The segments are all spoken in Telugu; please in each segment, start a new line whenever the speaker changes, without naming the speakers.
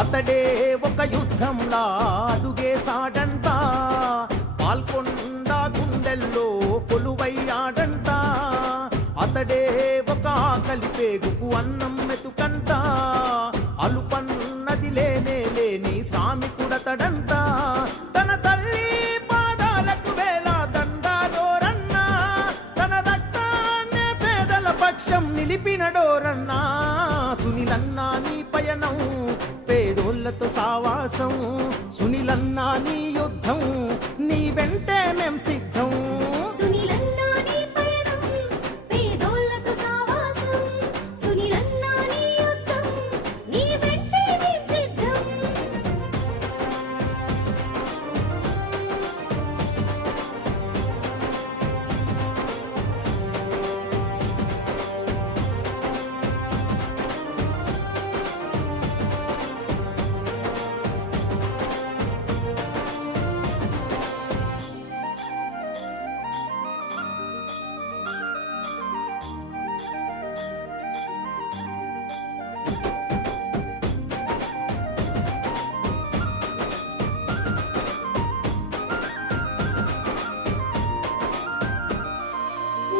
అతడే ఒక యుద్ధంలా అడుగేశాడంట పాల్కొండ గుండెల్లో కొలువయ్యాడంట. అతడే ఒక ఆకలి పేగుకు అన్నం మెతుకంట అలుపన్నది లేనే లేని శ్రామికుడతడంట. తన తల్లి పాదాలకు దండాలోరన్నా. తన రక్తాన్నే పేదల పక్షం నిలిపినడోరన్నా సునిలన్నా నీ పయనం పేదోళ్ళతో సావాసం సునిలన్నా నీ యుద్ధం నీ వెంటే మేం సిద్ధం.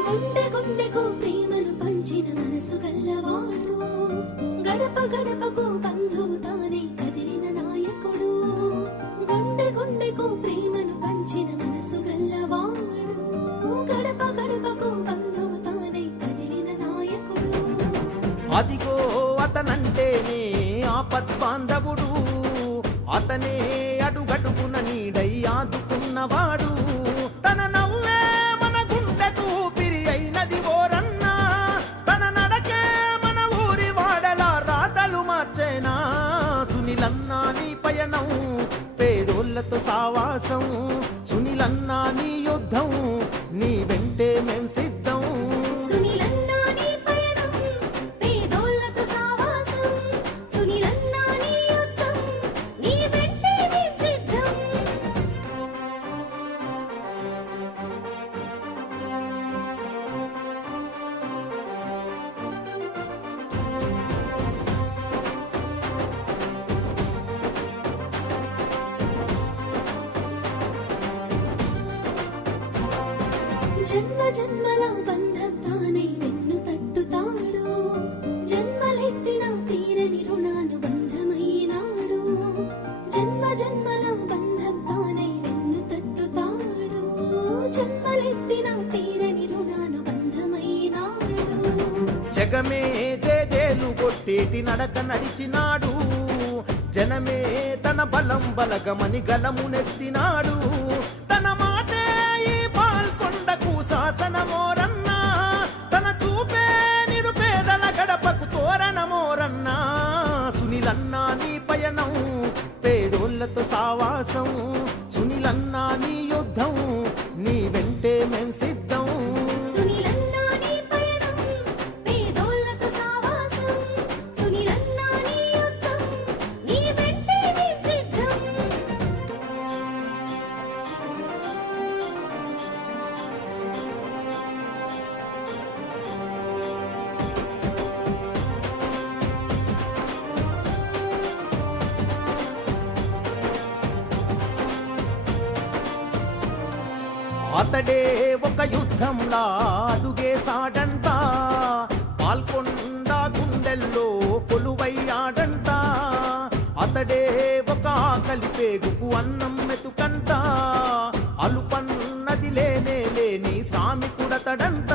గుండె గుండెకు ప్రేమను పంచిన మనసు గల్లవాడు గడప గడపకు బంధువు తానే కదిలిన నాయకుడు. గుండె గుండెకు ప్రేమను పంచిన మనసు గల్లవాడు గడప గడపకు బంధువు తానే కదిలిన నాయకుడు.
అదిగో అతనంటేనే ఆపద్బాంధవుడు. అతనే అడుగడుగున నీడై ఆదుకున్నవాడు. పేదోళ్ళతో సావాసం సునిలన్నా నీ యుద్ధం నీ వెంటే మేం సిద్ధం.
జన్మ జన్మల బంధం తానై తట్టుతాడు. జన్మలెత్తిన తీరని రుణాను బంధమైనాడు. జన్మ జన్మల బంధం తానై తట్టుతాడు. జన్మలెత్తిన తీరని రుణాను బంధమైనాడు.
జగమే జేజేలు కొట్టేటి నడక నడిచినాడు. జనమే తన బలం బలగమని గలమునెత్తినాడు. శాసనమోరన్నా తన చూపే నిరుపేదల గడపకు తోరణమోరన్నా సునీలన్నా నీ పయనం పేదోళ్ళతో సావాసం. అతడే ఒక యుద్ధంలా అడుగేశాడంట పాల్కొండ గుండెల్లో కొలువయ్యాడంట. అతడే ఒక ఆకలి పేగుకు అన్నం మెతుకంట. అలుపన్నది లేనే లేని శ్రామికుడతడంట.